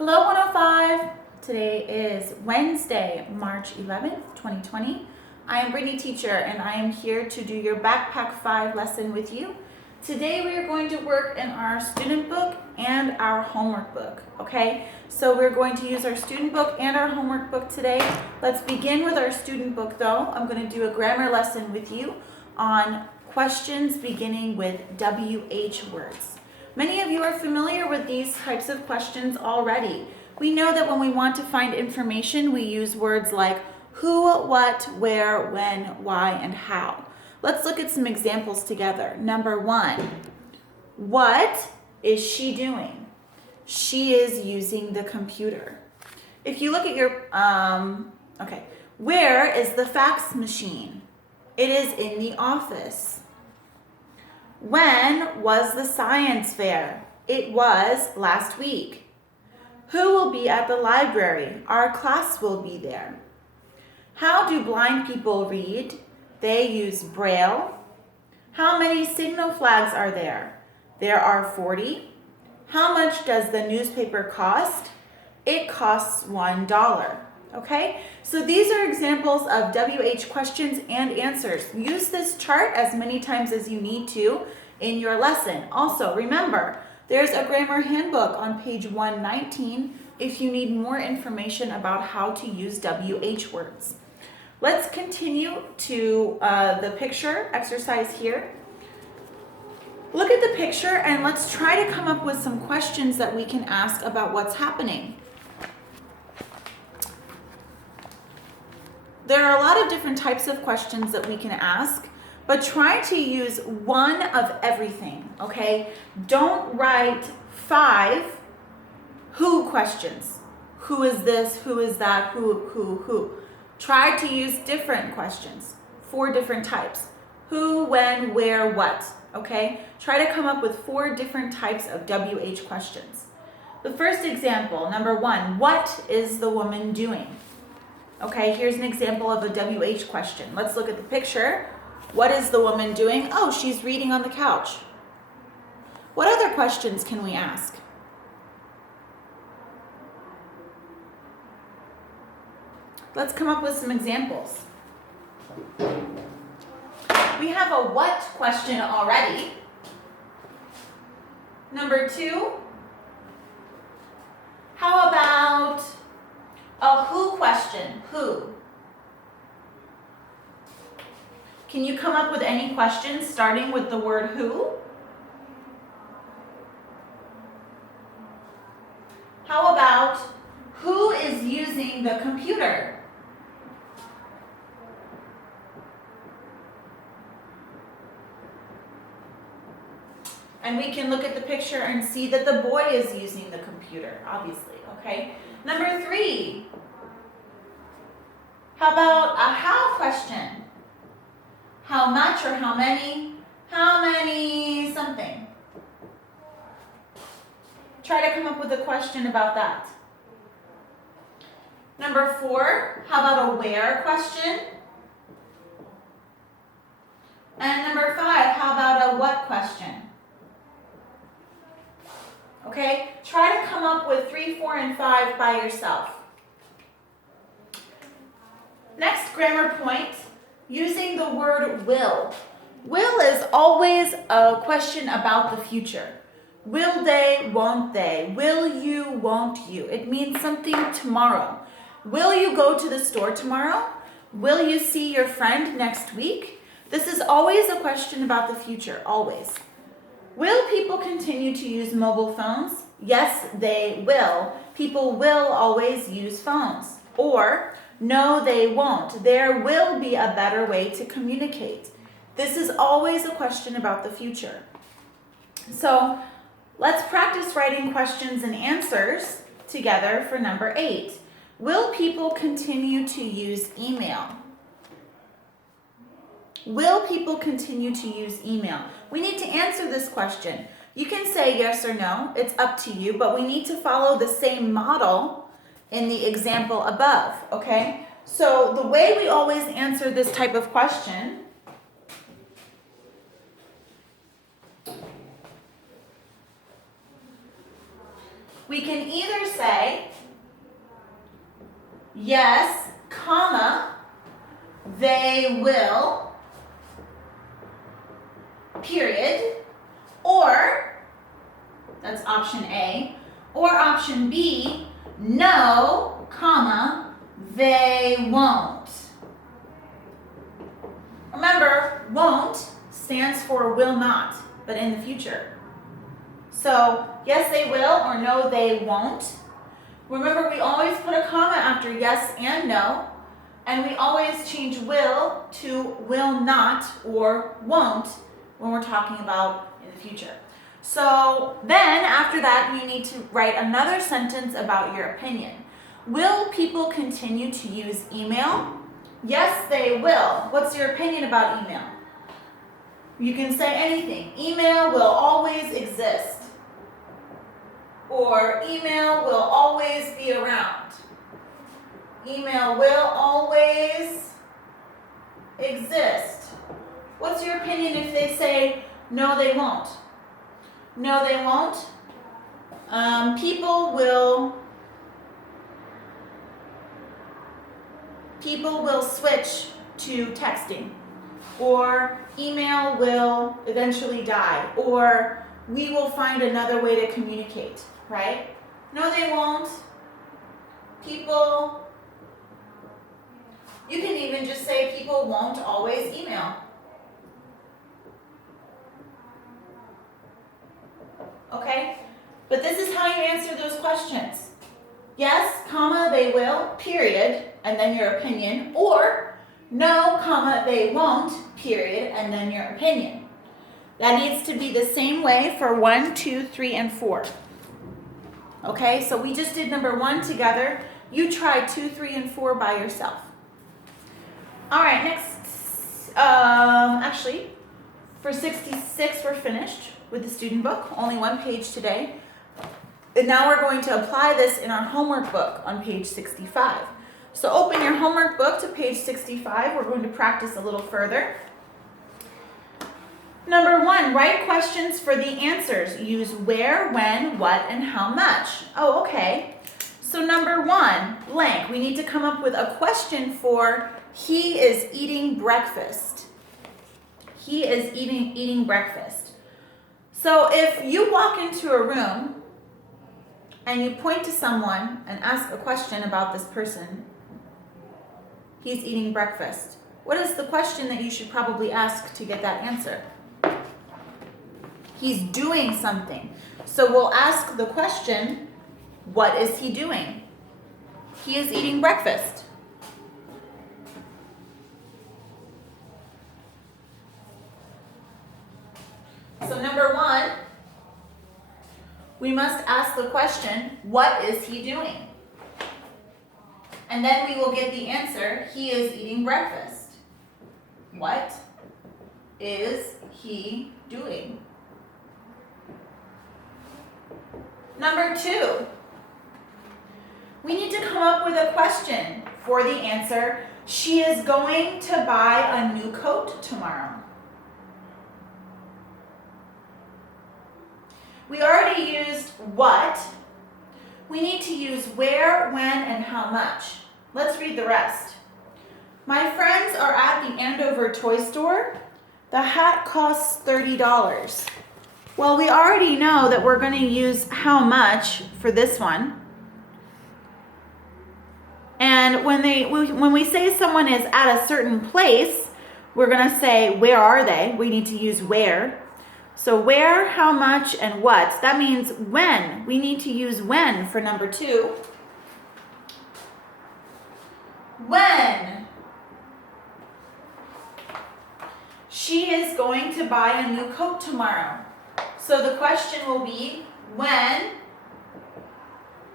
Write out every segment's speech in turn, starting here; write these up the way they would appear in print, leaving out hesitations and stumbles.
Hello 105. Today is Wednesday, March 11th, 2020. I am Brittany Teacher and I am here to do your Backpack 5 lesson with you. Today we are going to work in our student book and our homework book, okay? So we're going to use our student book and our homework book today. Let's begin with our student book though. I'm going to do a grammar lesson with you on questions beginning with WH words. Many of you are familiar with these types of questions already. We know that when we want to find information, we use words like who, what, where, when, why, and how. Let's look at some examples together. Number 1, what is she doing? She is using the computer. If you look at your, where is the fax machine? It is in the office. When was the science fair? It was last week. Who will be at the library? Our class will be there. How do blind people read? They use Braille. How many signal flags are there? There are 40. How much does the newspaper cost? It costs $1. Okay, so these are examples of WH questions and answers. Use this chart as many times as you need to in your lesson. Also, remember, there's a grammar handbook on page 119 if you need more information about how to use WH words. Let's continue to the picture exercise here. Look at the picture and let's try to come up with some questions that we can ask about what's happening. There are a lot of different types of questions that we can ask, but try to use one of everything, okay? Don't write 5 who questions. Who is this? Who is that? Who? Try to use different questions, 4 different types. Who, when, where, what, okay? Try to come up with 4 different types of WH questions. The first example, number 1, what is the woman doing? Okay, here's an example of a WH question. Let's look at the picture. What is the woman doing? Oh, she's reading on the couch. What other questions can we ask? Let's come up with some examples. We have a what question already. Number 2, how about a who question? Who? Can you come up with any questions starting with the word who? How about who is using the computer? And we can look at the picture and see that the boy is using the computer, obviously, okay? Number 3, how about a how question? How much or how many? How many something? Try to come up with a question about that. Number 4, how about a where question? And number 5, how about a what question? Okay, try to come up with 3, 4, and 5 by yourself. Next grammar point, using the word will. Will is always a question about the future. Will they, won't they? Will you, won't you? It means something tomorrow. Will you go to the store tomorrow? Will you see your friend next week? This is always a question about the future, always. Will people continue to use mobile phones? Yes, they will. People will always use phones. Or, no, they won't. There will be a better way to communicate. This is always a question about the future. So, let's practice writing questions and answers together for number 8. Will people continue to use email? Will people continue to use email? We need to answer this question. You can say yes or no, it's up to you, but we need to follow the same model in the example above, okay? So the way we always answer this type of question We can either say, yes, comma, they will, period, or, that's option A, or option B, no, comma, they won't. Remember, won't stands for will not, but in the future. So, yes, they will, or no, they won't. Remember, we always put a comma after yes and no, and we always change will to will not or won't when we're talking about in the future. So then after that, you need to write another sentence about your opinion. Will people continue to use email? Yes, they will. What's your opinion about email? You can say anything. Email will always exist. Or email will always be around. Email will always exist. What's your opinion if they say, no, they won't? No, they won't. People will switch to texting. Or email will eventually die. Or we will find another way to communicate, right? No, they won't. People, you can even just say people won't always email. Okay? But this is how you answer those questions. Yes, comma, they will, period, and then your opinion. Or no, comma, they won't, period, and then your opinion. That needs to be the same way for 1, 2, 3, and 4. Okay, so we just did number 1 together. You try 2, 3, and 4 by yourself. All right, next, actually, for 66, we're finished with the student book. Only 1 page today. And now we're going to apply this in our homework book on page 65. So open your homework book to page 65. We're going to practice a little further. Number 1, write questions for the answers. Use where, when, what, and how much. Oh, okay. So number 1, blank. We need to come up with a question for he is eating breakfast. He is eating breakfast. So if you walk into a room and you point to someone and ask a question about this person, he's eating breakfast. What is the question that you should probably ask to get that answer? He's doing something. So we'll ask the question, what is he doing? He is eating breakfast. So number 1, we must ask the question, what is he doing? And then we will get the answer, he is eating breakfast. What is he doing? Number 2, we need to come up with a question for the answer, she is going to buy a new coat tomorrow. We already used what. We need to use where, when, and how much. Let's read the rest. My friends are at the Andover toy store. The hat costs $30. Well, we already know that we're going to use how much for this one. And when we say someone is at a certain place, we're going to say, where are they? We need to use where. So where, how much, and what. That means when. We need to use when for number 2. When she is going to buy a new coat tomorrow. So the question will be, when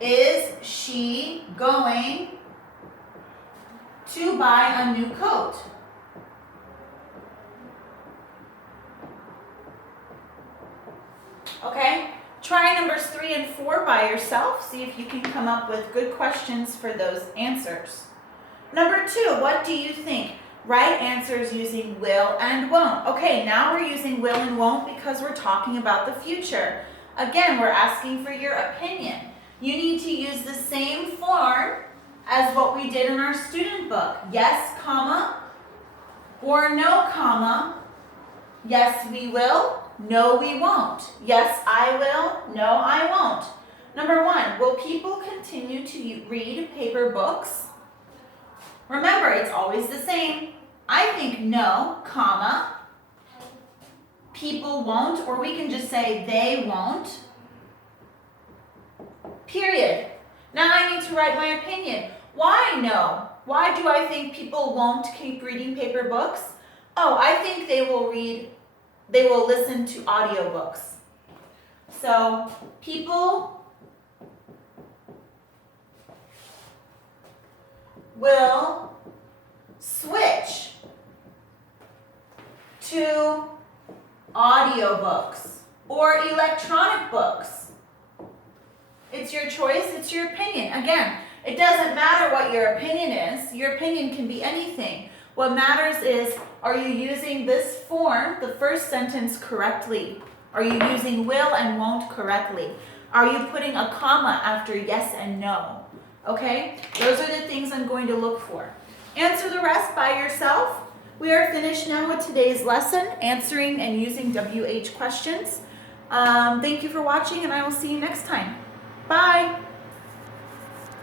is she going to buy a new coat? Okay, try numbers 3 and 4 by yourself. See if you can come up with good questions for those answers. Number 2, what do you think? Write answers using will and won't. Okay, now we're using will and won't because we're talking about the future. Again, we're asking for your opinion. same form as what we did in our student book. Yes, comma, or no, comma. Yes, we will. No, we won't. Yes, I will. No, I won't. Number 1, will people continue to read paper books? Remember, it's always the same. I think no, comma. People won't, or we can just say they won't. Period. Now I need to write my opinion. Why no? Why do I think people won't keep reading paper books? Oh, I think they will listen to audiobooks. So, people will switch to audiobooks or electronic books. It's your choice, it's your opinion. Again, it doesn't matter what your opinion is. Your opinion can be anything. What matters is, are you using this form, the first sentence, correctly? Are you using will and won't correctly? Are you putting a comma after yes and no? Okay? Those are the things I'm going to look for. Answer the rest by yourself. We are finished now with today's lesson, answering and using WH questions. Thank you for watching, and I will see you next time. Bye!